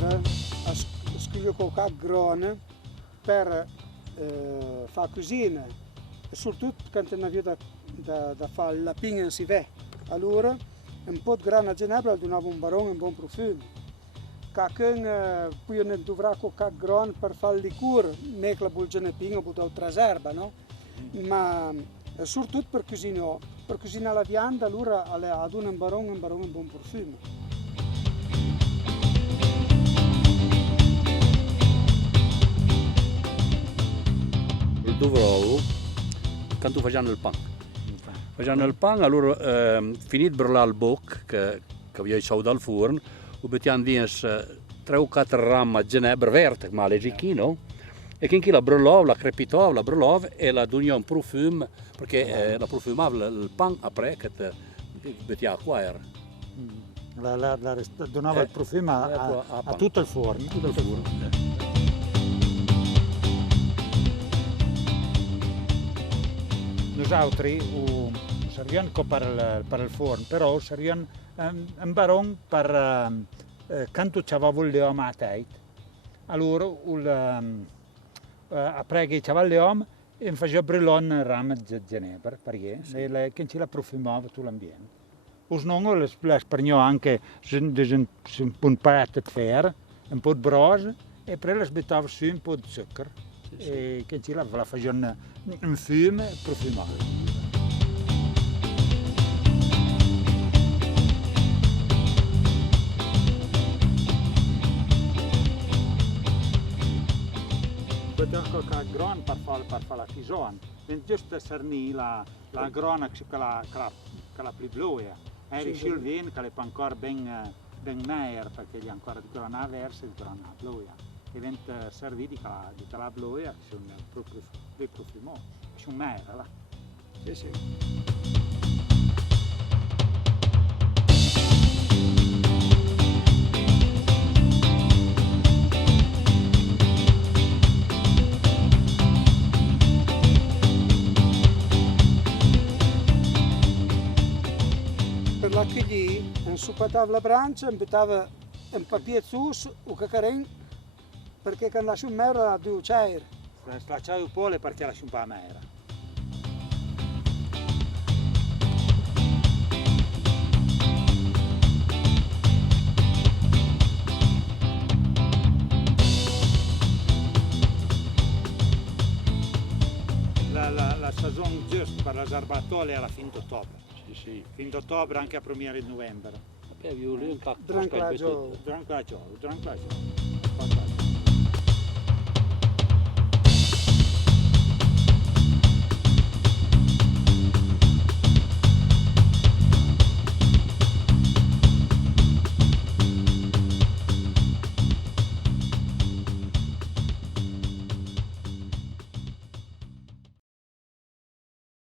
Ginevra scrive con il grano per fare cucina e soprattutto quando non aveva da fare la pinna in si vede. Allora un po' di grano a Ginevra donava un barone un buon profumo. Poi non dovrà con il grano per fare il liquore, non la bulgine pinna o altra erba, no? Ma soprattutto per cucinare la vianda, allora ha un barone un buon profumo. Il dovrò quando facciamo il pan. Facciamo il pan, allora finito di bruciare il bocco che abbiamo dal forno, mettiamo dentro 3 o 4 rame di ginebra verde, ma leggerino, e che la bruciamo, la crepitavo, la bruciavo e la doniamo un profumo, perché la profumava il pan après che mettiamo qua. Donava il profumo a tutto il forno. Tutto il forno. Nosaltres ho serviam per il forno, però serviam un baron per quando c'aveva il leone a teit. Allora, après che c'aveva il leone, e faceva brillare un ramo di ginebra, perché che ci la profumava tutto l'ambiente. Os nonno le spargnò anche un po' di ferro, un po' di brosa, e poi le smettava su un po' di zucchero. E che ci la faceva un fumo profumato. Poteva con il grano per fare la tisana, quindi giusto cernì la grana che la più bluia. E riuscì il vino che è ancora ben nero, perché gli ancora di grana versa e di grana bluia. E diventa serviti di la bluia, che sono proprio dei profumati, che sono nera là. Sì, sì. Per la che lì, insupatava la brancia, metteva un papier sus o cacarin, perché quando lascia un mero ha due ceir. Lasciavo un po' perché lascia un po' mera. La stagione giusta per le erbatole è alla fine d'ottobre. Sì. Fin d'ottobre anche a primi di novembre. Abbiamo un Dranca la Dranca la gioia.